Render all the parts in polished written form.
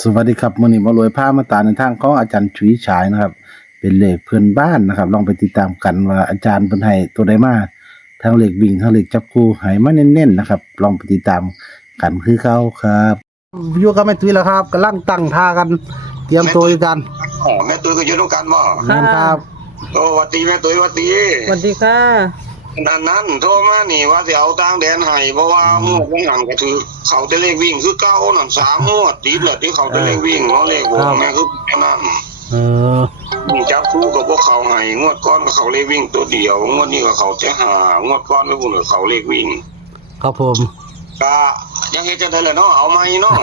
สวัสดีครับมื้อนี้หมารวยพามาตามในทางของอาจารย์ฉุยฉายนะครับเป็นเลขเพื่อนบ้านนะครับลองไปติดตามกันว่าอาจารย์เพิ่นให้ตัวใดมาทั้งเลขวิ่งทั้งเลขจับคู่ให้มาเน้นๆนะครับลองไปติดตามกันคือเขาครับอยู่กับแม่ตุ้ยแล้วครับกำลังตั้งท่ากันเตรียมตัวอยู่กัน แม่ตุ้ยก็อยู่ด้วยกันบ่ แม่นครับ โอ้หวัดดีแม่ตุ้ยหวัดดี สวัสดีค่ะ นั้นโทรมานี่ว่าสิเอาต่างแดนให้เพราะว่าหมู่ของหันก็ถือเขาจะเลขวิ่งคือเก้านั่น3งวดติดแล้วที่เขาจะเลขวิ่งเนาะเลขบ่แม่คือแค่นั้น เออ จับคู่กับพวกเขาให้งวดก่อนก็เขาเลขวิ่งตัวเดียวงวดนี้ก็เขาจะหางวดก่อนก็พุ่นเขาเลขวิ่ง ครับผม ก็ยังเฮ็ดจังได๋ล่ะเนาะเอาใหม่เนาะ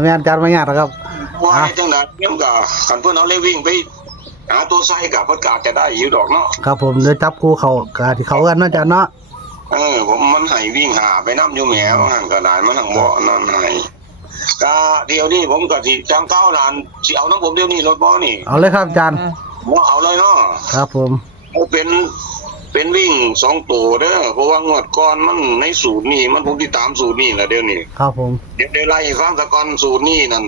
แม่นอาจารย์มายากนะครับ ว่าให้จังได๋เพิ่นก็คันเพิ่นเอาเลขวิ่งไปหาตัวใส่ก็เพิ่นก็อาจจะได้อยู่ดอกเนาะ ครับผมเดี๋ยวจับคู่เขากะที่เขากันเนาะอาจารย์เนาะ ผมมันให้วิ่งหาไปน้ำอยู่แหมว่าหันก็ได้มันทั้งบ่นั่นให้ก็เดี๋ยวนี้ผมก็สิจังเก้าล้านสิเอาน้ำผมเดี๋ยวนี้รถบ่นี่ เอาเลยครับอาจารย์ บ่เอาเลยเนาะ ครับผม เอาเป็นวิ่ง2ตัวเด้อเพราะว่างวดก่อนมันในสูตรนี่มันผมติดตามสูตรนี่แหละเดี๋ยวนี้ ครับผม เดี๋ยวได้ไล่ให้ฟังตะก่อนสูตรนี่นั่น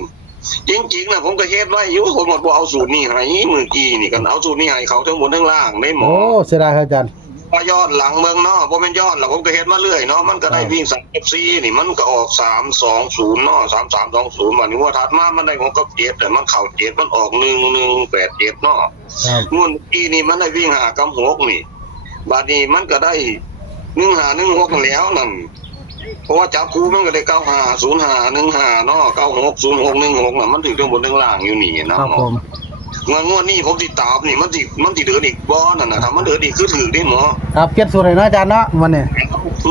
จริงๆนะผมก็เฮ็ดไว้อยู่ผมบ่เอาสูตรนี้ให้เมื่อกี้นี่กันเอาสูตรนี้ให้เขาทั้งบนทั้งล่างได้หม โอ้ อ เสียดายครับอาจารย์ ว่ายอดหลังเมืองเนาะบ่แม่นยอดหรอกผมก็เฮ็ดมาเรื่อยเนาะมันก็ได้วิ่ง3-4นี่มันก็ออก3-2-0เนาะ33-20วันนี้ว่าถัดมามันได้6กับ7แต่มันเข้า7มันออก1187เนาะ ครับ งวดนี้นี่มันได้วิ่ง5กับ6นี่บัดนี้มันก็ได้1516กันแล้วนั่นเพราะว่าจับคู่มันก็ได้950515เนาะ960616น่ะมันถึงทั้งบนทั้งล่างอยู่นี่เนาะ ครับผม งวดนี้ผมติดตามนี่มันสิเดินอีกบ่นั่นน่ะถ้ามันเดินอีกคือถือได้หมอ ครับเก็บสูตรให้เนาะอาจารย์เนาะวันนี้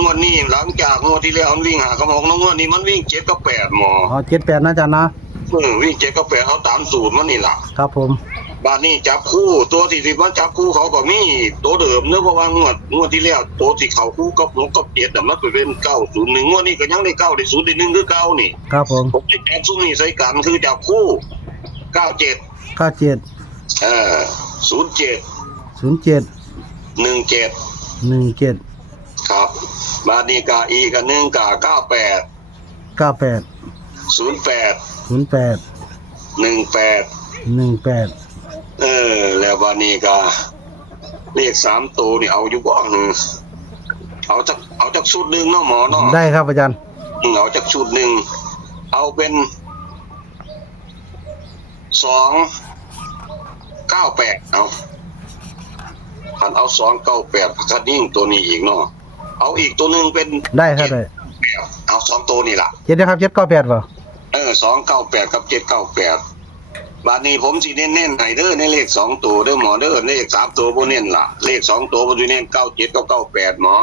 งวดนี้หลังจากงวดที่แล้วมันวิ่งหากับ6งวดนี้มันวิ่ง7กับ8หมอ อ๋อ78นะอาจารย์เนาะ วิ่ง7กับ8เอาตามสูตรมันนี่ล่ะ ครับผม บาดนี้จับคู่ตัวที่สิมันจับคู่เขาก็มีตัวเดิมเนื่องเพราะว่างวดที่แล้วตัวที่เขาคู่กับ6กับ7น่ะมันเป็น901งวดนี้ก็ยังได้9ได้0ได้1คือเก่านี่ ครับผม ผมจะจับซุ่มนี่ใส่กันคือจับคู่97 97 07 07 17 17ครับบาดนี้ก็อีกอันหนึงก็98 98 08 08 18 18แล้วบาดนี้ก็เลข3ตัวนี่เอาอยู่บ่เอาจักชุดหนึงเนาะหมอเนาะ ได้ครับอาจารย์ เอาจักชุดหนึงเอาเป็น298เอาคันเอา298คันนิ่งตัวนี้อีกเนาะเอาอีกตัวหนึงเป็น ได้ครับได้ เอา2ตัวนี่ล่ะ เจ็ดนะครับ798ป่ะ 298กับ798บาดนี้ผมสิเน้นๆให้เด้อในเลข2ตัวเด้อหมอเด้อเลข3ตัวบ่เน้นล่ะเลข2ตัวบ่สิเน้น97กับ98หมอ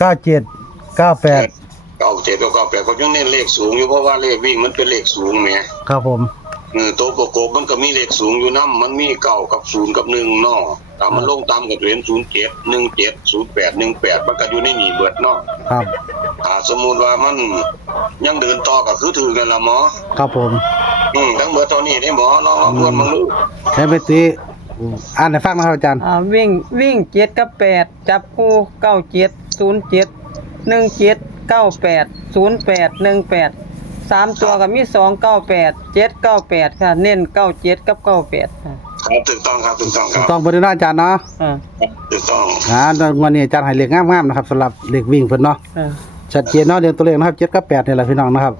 97 98 97กับ98ก็ยังเน้นเลขสูงอยู่เพราะว่าเลขวิ่งมันเป็นเลขสูงแหม ครับผม ตัวประกบมันก็มีเลขสูงอยู่นำมันมี9กับ0กับ1เนาะถ้ามันลงตามก็จะเป็น07 17 08 18มันก็อยู่ในนี่เบิดเนาะ ครับ ถ้าสมมุติว่ามันยังเดินต่อก็คือถือกันล่ะหมอ ครับผม ทั้งเบิดเท่านี้ได้หมอลองเอาทวนมึงดู ใช้ไปตีอ่านให้ฟังนะครับอาจารย์ วิ่ง7กับ8จับคู่97 07 17 98 08 18 3ตัวก็มี298 798ค่ะเน้น97กับ98ค่ะ ครับถูกต้องครับถูกต้องค ถู รั ก บ ต้องบ่ได้เนาะอาจารย์เนาะ อ่า ถูกต้อง วันนี้อาจารย์ให้เลขงามๆนะครับสำหรับเลขวิ่งเพิ่นเนาะ อ่า ชัดเจนเนาะเรียนตัวเลขนะครับ7กับ8นี่แหละพี่น้องนะครับ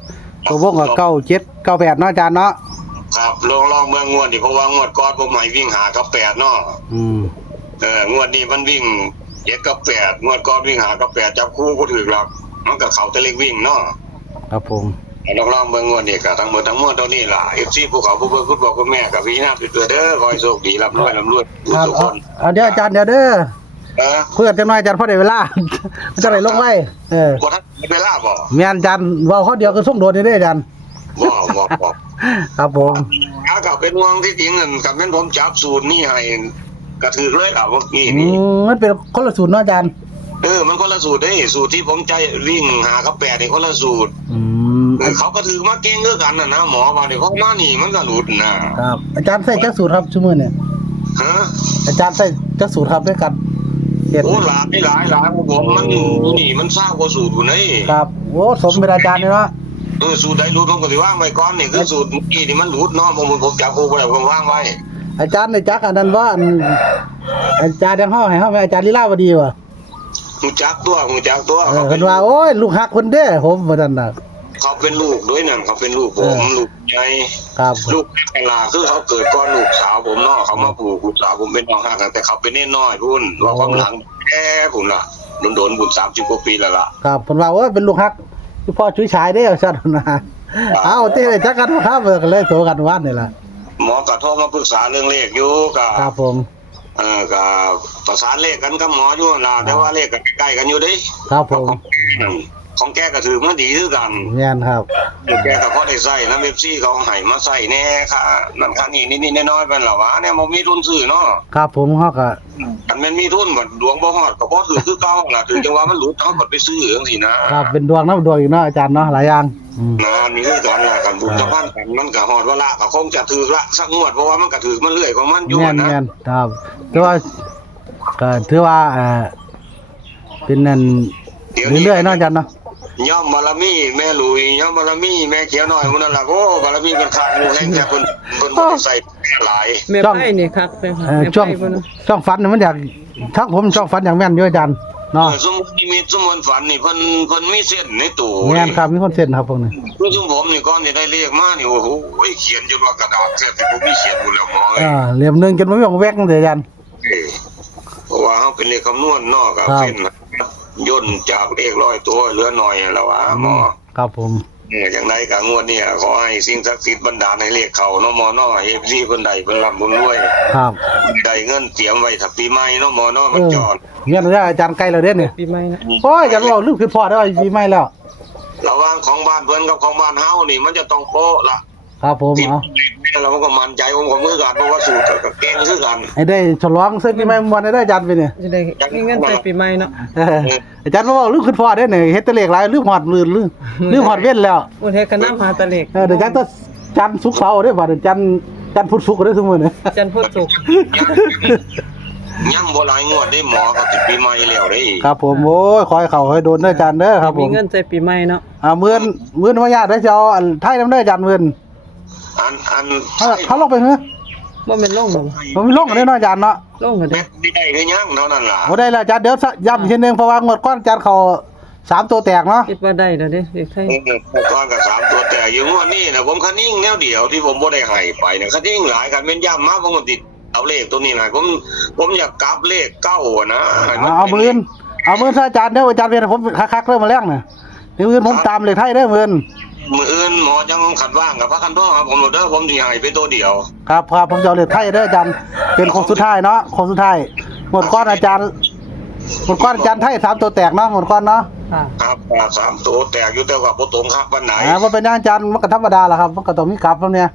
ตัววงก็97 98เนาะอาจารย์เนาะ ครับลองเมืองงวดดิเพราะว่างวดก่อนผมให้วิ่งหากับ8เนาะ อืม งวดนี้มันวิ่ง7กับ8งวดก่อนวิ่งหากับ8จับคู่ก็ถูกหลักมันก็เข้าแต่เลขวิ่งเนาะ ครับผม ลองเมืองงวดนี่ก็ทั้งหมดทั้งมวลเท่านี้ล่ะ FC ภูเขาผู้เบิ่งคุณบอกคุณแม่กับพี่น้าเป็นตัวเด้อขอให้โชคดีร่ำรวยครับ ทุกคน เอาเดี๋ยวอาจารย์เดี๋ยวเด้อ เออ คุยกันจังหน่อยอาจารย์พอได้เวลา มันจะได้ลงไว้บ่ทันเวลาบ่ แม่นอาจารย์เว้าข้อเดียวคือส่งโดดนี่เด้ออาจารย์ บ่ ครับผม ก็เป็นห่วงที่จริงนั่นกับเป็นผมจับสูตรนี่ให้กระถือเลยล่ะเมื่อกี้ อื นี่ มมันเป็นคนละสูตรเนาะอาจารย์ มันคนละสูตรเด้สูตรที่ผมใจวิ่งหากับ8นี่คนละสูตร อืม เขาก็ถือมาเก่งคือกันน่ะนะหมอว่าเดี๋ยวเขามานี่มันก็หลุดนะครับ อาจารย์ใส่จักสูตรครับชั่วโมงเนี่ย ฮะ อาจารย์ใส่จักสูตรครับด้วยกันเฮ็ด โอ้หลายของผมมันนี่มันทราบกว่าสูตรอยู่นี่ ครับโอ้สมเป็นอาจารย์เลยเนาะ สูตรใดรู้ผมก็สิวางไว้ก่อนนี่คือสูตรเมื่อกี้นี่มันหลุดเนาะผมจับครูบ่ได้ผมวางไว้ อาจารย์ในจักอันนั้นว่าอาจารย์ยังห้อให้ห้อไหมอาจารย์ลีลาวดีวะ หูจักตัว เพิ่นว่าโอ้ยลูกฮักเพิ่นเด้อผมว่าซั่นน่ะ เขาเป็นลูกด้วยนั่นเขาเป็นลูกผมลูกใหญ่ ครับ ลูกกะลาคือเขาเกิดก่อนลูกสาวผมเนาะเขามาปลูกลูกสาวผมเป็นน้องฮักแต่เขาเป็นน้อยพุ่นว่าความหลังแก่พุ่นล่ะโดนบุญ30กว่าปีแล้วล่ะ ครับเพิ่นว่าโอ้ยเป็นลูกฮักที่พ่อช่วยฉายเด้อซั่นน่ะเอาติได้จักกันครับก็เลยโทรกันวันนี่ล่ะ หมอก็โทรมาปรึกษาเรื่องเลขอยู่ก็ ครับผม ก็ประสานเลขกันกับหมออยู่ล่ะแต่ว่าเลขก็ใกล้กันอยู่เด้ ครับผม ของแกก็ถือมาดีคือกัน แม่นครับ แกก็พอได้ใส่น้ำเว็บซี่เขาให้มาใส่แน่ค่ะนั่นค่านี่นิดๆน้อยๆเป็นหรอวะเนี่ยบ่มีทุนซื้อเนาะ ครับผมเฮาก็ อันมันมีทุนบ่ดวงบ่ฮอดก็บ่คือเก่าล่ะถึงจังว่ามันหลุดเฮาก็ไปซื้อจังซี่นะครับ เป็นดวงน้ำดวงอีกเนาะอาจารย์เนาะหลายอย่างนะนี่คือกันล่ะกันบุญสะพานกันมันก็ฮอดเวลาก็คงจะถือละสักงวดเพราะว่ามันก็ถือมันเรื่อยของมันอยู่ แม่น นะ แม่นครับแต่ว่าก็ถือว่าเป็นนั่นเรื่อยๆเนาะอาจารย์เนาะ ย่อมบารมีแม่ลุยย่อมบารมีแม่เขียวน้อยมื้อนั้นล่ะโอ้บารมีเป็นข้างอยู่แห่งแต่เพิ่นบ่ได้ใส่หลาย แม่ไพ่นี่คักเลยค่ะแม่ ช่วง ไพ่เพิ่นน่ะ ช่องฝันนี่มันอยากทั้งผมช่องฝันอย่างแม่นอยู่อาจารย์เนาะ สมมุตินิมิตสมมุติฝันนี่เพิ่นมีเส้นในตู้ แม่นครับมีคนเซ็นครับพวกนี้ คือซุมผมนี่ก่อนจะได้เลขมานี่โอ้โหเขียนจนว่ากระดาษแทบสิบ่มีเขียนอยู่แล้วหมอเอ้ย เหลี่ยมหนึงจนบ่มีของแวกเลยอาจารย์ เพราะว่าเฮาเป็นเลขคำนวณเนาะก็ ครับ เส้นย่นจากเลข100ตัวเหลือน้อยแล้วว่าหมอ ครับผม อย่างไรก็งวดนี้ขอให้สิ่งศักดิ์สิทธิ์บันดาลให้เลขเข้าเนาะหมอเนาะ FC เพิ่นได้เพิ่นร่ำเพิ่นรวย ครับ ได้เงินเตรียมไว้ถ้าปีใหม่เนาะหมอเนาะมันจอด เงี้ยอาจารย์ใกล้แล้วเด้เนี่ย ปีใหม่นะ โอ้ยอาจารย์บอกลูกคือพ่อได้ว่าปีใหม่แล้ว ระหว่างของบ้านเพิ่นกับของบ้านเฮานี่มันจะต้องโป๊ะละ ครับผม ที่ เอา เราก็มั่นใจผมก็มือกันเพราะว่าสูตรก็เก่งคือกัน ให้ได้ฉลองซื้อปีใหม่วันได้อาจารย์ไปเนี่ย จะได้มีเงินใส่ปีใหม่เนาะ อาจารย์บอกลูกคือพ่อได้เนี่ยเฮ็ดแตะเลขหลายลืมหอดลืมหอดเว้นแล้ว บ่เฮ็ดกันน้ำหาตะเล็ก เดี๋ยวจันทร์ต้องจันทร์ศุกร์เสาร์ได้บ่เดี๋ยวจันทร์พุธศุกร์ได้ทุกมื้อเนี่ย จันทร์พุธศุกร์ ยังบ่หลายงวดได้หมอก็สิปีใหม่แล้วเด้ ครับผมโอ้ยขอให้เขาให้โดนเด้ออาจารย์เด้อครับผ มี ม เงินใส่ปีใหม่เนาะ มื้อบ่ยากได้อจะเอาอันไทยนำเด้ออาจารย์มื้อ อัน เขาลงไปเหรอ บ่แม่นลงบ่ ผมมีลงกันได้เนาะอาจารย์เนาะ ลงกัน เม็ เด้ ดได้หรือยังเท่านั้นล่ะ บ่ได้แล้วอาจารย์เดี๋ยวย้ำอีกทีนึงเพราะว่างวดก่อนอาจารย์เขา3ตัวแตกเนาะ คิดว่าได้แล้วเด้เด็กไทย ก่อนกับ3ตัวแต่อยู่งวดนี้นะผมคันนิ่งแนวเดียวที่ผมบ่ได้ให้ไปเนี่ยคันนิ่งหลายคันแม่นย่ำมาผมก็ติดเอาเลขตัวนี้นะผมอยากกลับเลข9อะนะให้มัน เอามื้อซะอาจารย์เด้ออาจารย์เวียนผมคักๆเริ่มมาแล้งน่ะเดี๋ยวมื้อผมตามเลขไทยเด้อมื้อ มื้ออื่นหมอจังขัดว่างกับพระคันพ่อครับผมโหลดเด้อผมสิให้เป็นตัวเดียว ครับผมจะเอาเลขไทยเด้ออาจารย์เป็นคนสุดท้ายเนาะคนสุดท้ายหมดก้อนอาจารย์ไทย3ตัวแตกเนาะหมดก้อนเนาะ ค่ะ ครับ3ตัวแตกอยู่แต่ว่าบ่ตรงครับปานไหน ว่าเป็นอาจารย์มันก็ธรรมดาแหละครับมันก็ต้องมีกลับแล้วเนี่ย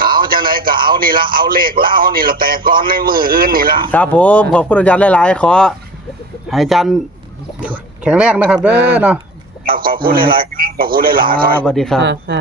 เอาจังไดก็เอานี่ละเอาเลขแล้วเอานี่ละแต่ก่อนในมืออื่นนี่ละ ครับผมขอบคุณอาจารย์หลายๆขอให้อาจารย์แข็งแรงนะครับเด้อเนาะ ขอบคุณหลายๆครับขอบคุณหลายๆครับ สวัสดีครับ ค่ะ